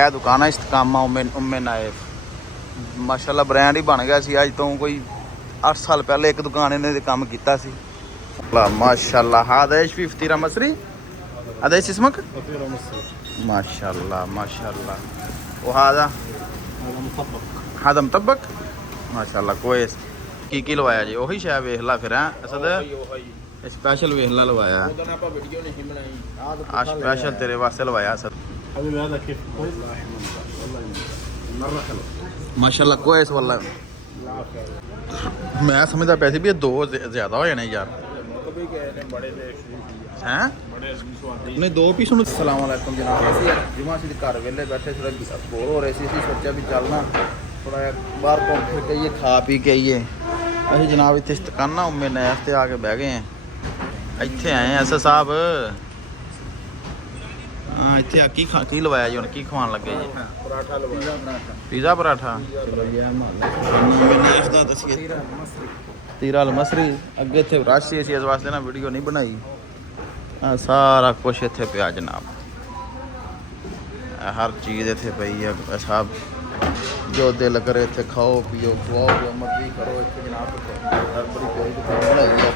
ਇਹ ਦੁਕਾਨ ਹੈ ਇਸਤਕਾਮਾ ਉम्मे नाइफ माशाल्लाह ब्रांड ही बन गया सी। अज तो कोई 8 साल पहले एक दुकान इन्हें काम किया सी। माशाल्लाह आदेश भी फतीरा मसरी आदेश इसमक माशाल्लाह माशाल्लाह वो हादा हादम तबक माशाल्लाह कोई की लवाया जी वही शायद वेख ला फिर असद स्पेशल वेख ला लवाया स्पेशल तेरे वास्ते लवाया असद माशाल्लाह कोई इस वाला मैं समझदा पैसे भी दो ज्यादा हो जाने यार हैं नहीं दो पीस। अस्सलाम वालेकुम जनाब जुमा सी घर वेले बैठे थोड़ा बोर हो रहे सी सोचा भी चलना थोड़ा बाहर घूम फिर के आइए खा पी के आइए। अभी जनाब इतने दुकाना उम्मे नाइफ ते आके बह गए हैं इत्थे आए हैं एस साहब। हाँ इतने की लवाया जी हम की खवान लगे जी पिज़्ज़ा पराठा तीरा अल मसरी अगे इतने रश सी इस वास्ते ना वीडियो नहीं बनाई। सारा कुछ इतने पिया जनाब हर चीज़ इतने पई है साहब जो दिल करे इतने खाओ पियो खुआओ जो मर्जी करो इतने जनाब हर बड़ी प्यारी दुकान बनाई है।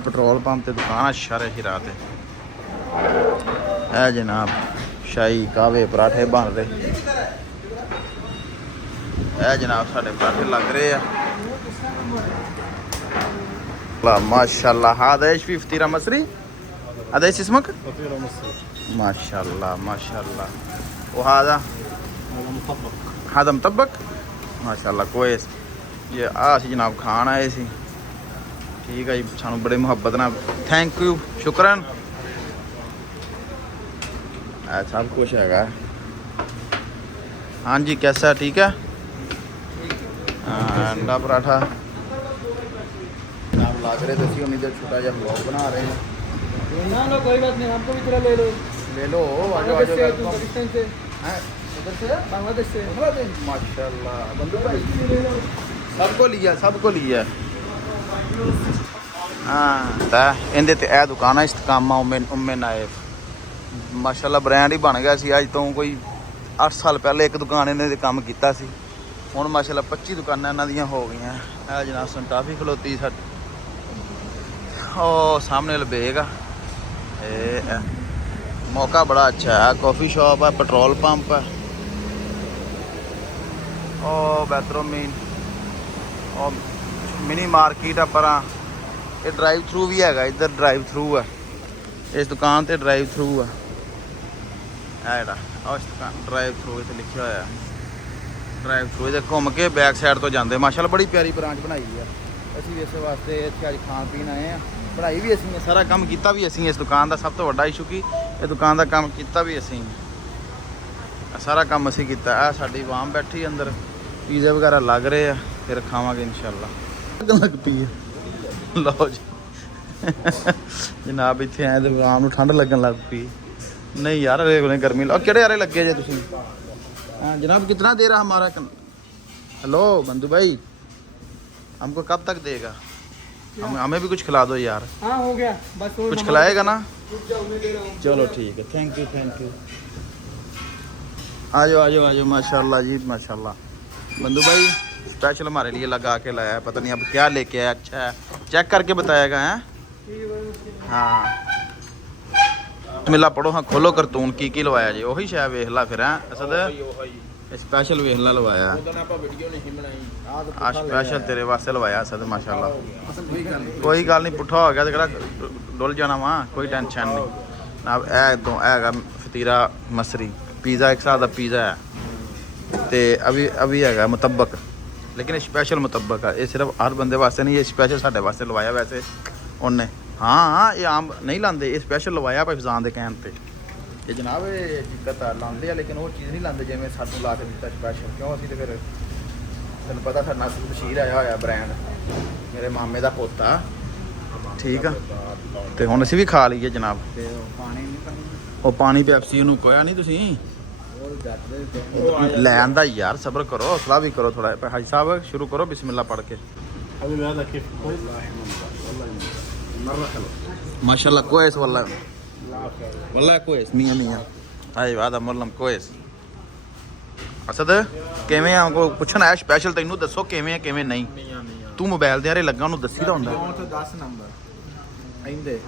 पेट्रोल पंप ते दुकान है शर हिरा ते है जनाब शाही कावे पराठे बन रहे है जनाब साढ़े पराठे लग रहे हैं माशाल्लाह आदेश भी फतीरा मसरी आदेश इसमक माशाल्लाह माशाल्लाह वो हादा हादम तबक माशाल्लाह कोई ये जनाब खान आए सी ठीक है जी सानू बड़े मुहब्बत ना थैंक यू शुक्रन सब कुछ है। हाँ जी कैसा ठीक है अंडा पराठा आप लग रहे थे उन्हीं देर छोटा जहा ब्लॉग बना रहे हैं ना लो कोई बात नहीं हमको भी थोड़ा ले लो आजो आजो पाकिस्तान से उधर से बांग्लादेश से माशाल्लाह बंदू भाई सबको लिया हाँ इहदे ते ए दुकान है इस्तकामा उम्मे नाइफ माशाल्लाह ब्रांड ही बन गया सी। अज तो कोई 8 साल पहले एक दुकान इन्हें काम किया सी हुण माशाल्लाह 25 दुकानां इन्हां दियां हो गई हैं। जनाब संटाफी खलोती साडी ओ सामने लबेगा मौका बड़ा अच्छा है कॉफ़ी शॉप है पेट्रोल पंप है ओ बैतरोमीन ओ मिनी मार्केट है पर ये ड्राइव थ्रू भी है इधर ड्राइव थ्रू है इस दुकान ते ड्राइव थ्रू है इस दुकान ड्राइव थ्रू इतने लिखा हुआ ड्राइव थ्रू इधर घूम के बैक साइड तो जाते माशाल्लाह बड़ी प्यारी ब्रांच बनाई है असीं इस वास्ते इत्थे अज खान पीन आए हैं पढ़ाई भी असीं सारा काम किया भी असीं इस दुकान का सब तो बड़ा इशू कि इस दुकान का काम किया भी असीं सारा काम असीं कीता है। साडी वाम बैठी अंदर पिज़्ज़ा वगैरह लग रहे हैं फिर खावांगे इंशाल्लाह लग पी लो जी जनाब इतने आए तो आम ठंड लगन लग पी नहीं यार अरे गर्मी लो कि यारे लगे जे तुम। हाँ जनाब कितना दे रहा हमारा हेलो बंधु भाई हमको कब तक देगा हमें भी कुछ खिला दो यार। हाँ हो गया बस कुछ खिलाएगा ना चलो ठीक है थैंक यू आ जाओ माशाल्लाह जी माशाल्लाह बंधु भाई स्पेशल हमारे लिए लगा के लाया है पता नहीं अब क्या लेके आया अच्छा है चेक करके बताएगा हैं। हाँ मिला पढ़ो हाँ खोलो करतून की लवाया जी वही शायद वेख ला फिर असद स्पेशल वेख ला लवाया स्पेशल तेरे वास्ते लवाया असद माशाल्लाह कोई गल नहीं पुट्ठा हो गया तो डुल जाना वहाँ कोई टेंशन नहीं ना है फतीरा मसरी पिज़्ज़ा एक साल का पिज़्ज़ा है तो अभी है मुतब्बक लेकिन स्पेशल मुतब्बक है ये सिर्फ हर बंदे वास्ते नहीं ये स्पेशल साढ़े वास्ते लवाया वैसे उन्हें हाँ ये आम नहीं लाते ये स्पेशल लवाया फैजान के कहने पर ये जनाब ये दिक्कत लाते हैं लेकिन वो चीज़ नहीं लाते जिमें सानू ला के दिता स्पेशल क्यों असी तो फिर तेन पता साढ़े नासिर बशीर आया होया ब्रांड मेरे मामे का पोता ठीक है तो हुण असीं भी खा लीए जनाब वो पानी पेप्सी उन्होंने कोया नहीं तुसीं ले आंदा यार सब्र करो हौसला भी करो थोड़ा हाजी साहब शुरू करो बिस्मिल्लाह पढ़ के माशाल्लाह कोई इस वाला والله كويس 100 ايوه هذا ملم كويس ਅਸਦ ਕਿਵੇਂ ਆ ਕੋ ਪੁੱਛਣ ਆਇਆ ਸਪੈਸ਼ਲ ਤੈਨੂੰ ਦੱਸੋ ਕਿਵੇਂ ਆ ਕਿਵੇਂ ਨਹੀਂ ਤੂੰ ਮੋਬਾਈਲ ਦੇ ਆਰੇ ਲੱਗਾ ਉਹਨੂੰ ਦੱਸੀ ਦਾ ਹੁੰਦਾ 9 ਤੋਂ 10 ਨੰਬਰ ਆਇੰਦੇ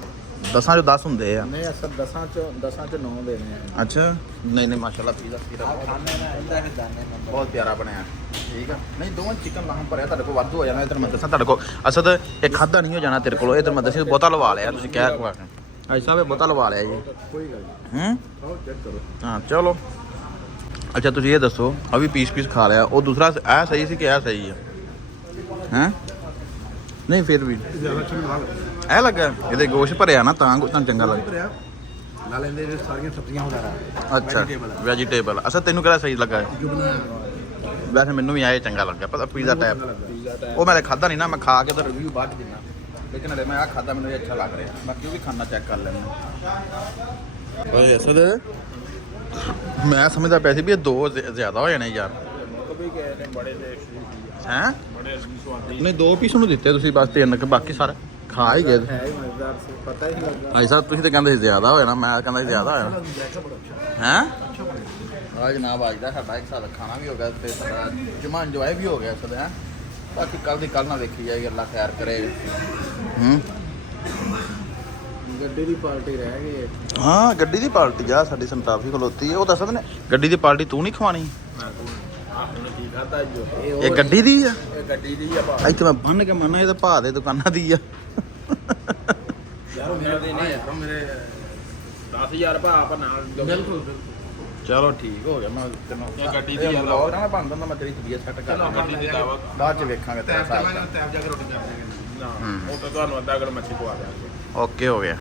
10 ਚੋਂ 10 ਹੁੰਦੇ ਆ ਨਹੀਂ ਅਸਲ 10 ਚ 9 ਦੇਣੇ ਆ ਅੱਛਾ ਨਹੀਂ ਨਹੀਂ ਮਾਸ਼ਾਅੱਲਾ ਪੀਜ਼ਾ ਖਾਣੇ ਨਾਲ ਇੰਦਾ ਹੀ ਦਾਣੇ ਨੰਬਰ ਬਹੁਤ ਪਿਆਰਾ ਬਣਿਆ ਠੀਕ ਆ ਨਹੀਂ ਦੋਵਾਂ ਚਿਕਨ ਲਾਹਮ ਭਰਿਆ ਤੁਹਾਡੇ ਕੋਲ ਵਾਧੂ ਹੋ ਜਾਣਾ ਇਧਰ ਮੈਂ ਦੱਸਾਂ ਤੁਹਾਡੇ ਕੋਲ ਅਸਦ ਇਹ ਖਾਦਾ ਨਹੀਂ ਹੋ ਜਾਣਾ ਤੇਰੇ ਕੋਲ ਇਧਰ ਮੈਂ ਦੱਸੀ ਬੋਤਲ ਲਵਾ ਲਿਆ ਤੁਸੀਂ ਕਹਿ ਕੋ ਭਾਈ ਸਾਹਿਬ ਇਹ ਬੋਤਲ ਲਵਾ ਲਿਆ ਜੀ ਕੋਈ ਗੱਲ ਹੂੰ ਨਹੀਂ ਚੈੱਕ ਕਰੋ ਹਾਂ ਚਲੋ ਅੱਛਾ ਤੁਸੀਂ ਇਹ ਦੱਸੋ ਆ ਵੀ ਪੀਸ ਖਾ ਲਿਆ ਉਹ ਦੂਸਰਾ ਇਹ ਸਹੀ ਸੀ ਕਿ ਇਹ ਸਹੀ ਆ ਹੈਂ ਨਹੀਂ ਫਿਰ ਵੀ ਜ਼ਿਆਦਾ ਚੰਗਾ ਇਹ ਲੱਗਾ ਇਹਦੇ ਗੋਸ਼ਤ ਭਰਿਆ ਨਾ ਤਾਂ ਤੁਹਾਨੂੰ ਚੰਗਾ ਲੱਗਦਾ ਲਾ ਲੈਂਦੇ ਜੇ ਸਾਰੀਆਂ ਸਬਜ਼ੀਆਂ ਵਗੈਰਾ ਅੱਛਾ ਵੈਜੀਟੇਬਲ ਅੱਛਾ ਤੈਨੂੰ ਕਿਹੜਾ ਸਹੀ ਲੱਗਾ ਵੈਸੇ ਮੈਨੂੰ ਵੀ ਆਏ ਚੰਗਾ ਲੱਗਾ ਪਤਾ ਪੀਜ਼ਾ ਟਾਈਪ ਉਹ ਮੈਂ ਖਾਦਾ ਨਹੀਂ ਨਾ ਮੈਂ ਖਾ ਕੇ ਤਾਂ ਰਿਵਿਊ ਬਾਅਦ ਚ ਦਿੰਦਾ ਲੇਕਿਨ ਹਲੇ ਮੈਂ ਆ ਖਾਦਾ ਮੈਨੂੰ ਇਹ ਅੱਛਾ ਲੱਗ ਰਿਹਾ ਬਾਕੀ ਉਹ ਵੀ ਖਾਣਾ ਚੈੱਕ ਕਰ ਲੈਣਾ ਓਏ ਅਸਦ ਮੈਂ ਸਮਝਦਾ ਪਿਆ ਸੀ ਵੀ ਇਹ ਦੋ ਜ਼ਿਆਦਾ ਹੋ ਜਾਣੇ ਯਾਰ ਕभी ਗਏ ਨੇ ਬੜੇ ਦੇ ਹੈਂ ਬੜੇ ਸਵਾਦੀ ਨਹੀਂ ਦੋ ਪੀਸ ਨੂੰ ਦਿੱਤੇ ਤੁਸੀਂ ਬਸ ਤਿੰਨ ਕਿ ਬਾਕੀ ਸਾਰੇ ਖਾ ਹੀ ਗਏ ਹੈ ਹੀ ਮਜ਼ੇਦਾਰ ਸੀ ਪਤਾ ਹੀ ਨਹੀਂ ਲੱਗਾ ਭਾਈ ਸਾਹਿਬ ਤੁਸੀਂ ਤਾਂ ਕਹਿੰਦੇ ਸੀ ਜ਼ਿਆਦਾ ਹੋ ਜਾਣਾ ਮੈਂ ਕਹਿੰਦਾ ਸੀ ਜ਼ਿਆਦਾ ਹੋ ਜਾਣਾ ਹੈਂ ਆ ਜਨਾਬ ਅੱਜ ਦਾ ਸਾਡਾ ਇੱਕ ਸਾਲ ਖਾਣਾ ਵੀ ਹੋ ਗਿਆ ਤੇ ਸਾਡਾ ਜਮਾ ਇੰਜੋਏ ਵੀ ਹੋ ਗਿਆ ਸਦਾ ਹੈ ਬਾਕੀ ਕੱਲ ਦੀ ਕੱਲ ਨਾ ਵੇਖੀ ਜਾਏਗੀ ਅੱਲਾ ਖੈਰ ਕਰੇ ਹੂੰ ਗੱਡੀ ਦੀ ਪਾਰਟੀ ਰਹਿ ਗਈ ਹਾਂ ਗੱਡੀ ਦੀ ਪਾਰਟੀ ਆ ਸਾਡੀ ਸੰਤਾਫੀ ਖਲੋਤੀ ਹੈ ਉਹ ਦੱਸ ਨੇ ਗੱਡੀ ਦੀ ਪਾਰਟੀ ਤੂੰ ਨਹੀਂ ਖਵਾਣੀ ਹੁਣ ਕੀ ਖਾਦਾ ਜੋ ਇਹ ਗੱਡੀ ਦੀ ਆ ਇਹ ਗੱਡੀ ਦੀ ਆ ਬਾਹਰ ਇੱਥੇ ਮੈਂ ਬੰਨ ਕੇ ਮੰਨਾ ਇਹ ਤਾਂ ਭਾ ਦੇ ਦੁਕਾਨਾਂ ਦੀ ਆ ਯਾਰ ਮੇਰੇ ਦੇ ਨਹੀਂ ਯਾਰ ਮੇਰੇ 10000 ਭਾ ਆਪਾਂ ਨਾਲ ਬਿਲਕੁਲ ਚਲੋ ਠੀਕ ਹੋ ਗਿਆ ਮੈਂ ਤੈਨੂੰ ਇਹ ਗੱਡੀ ਦੀ ਆ। ਵਲੌਗ ਨਾ ਮੈਂ ਬਣ ਦਿੰਦਾ ਮੈਂ ਤੇਰੀ ਤਬੀਅਤ ਸੈੱਟ ਕਰ ਲਾਂਗਾ ਗੱਡੀ ਦੀ ਦਾਵਾ ਬਾਅਦ ਚ ਵੇਖਾਂਗੇ ਤੇਰਾ ਹਿਸਾਬ ਟੈਬ ਜਾ ਕੇ ਰੋਟੀ ਕਰ ਦੇਗੇ ਨਾ ਉਹ ਤਾਂ ਤੁਹਾਨੂੰ ਅੱਧਾ ਕਿਲੋ ਮੱਛੀ ਪਵਾ ਦਿਆਂਗੇ ਓਕੇ ਹੋ ਗਿਆ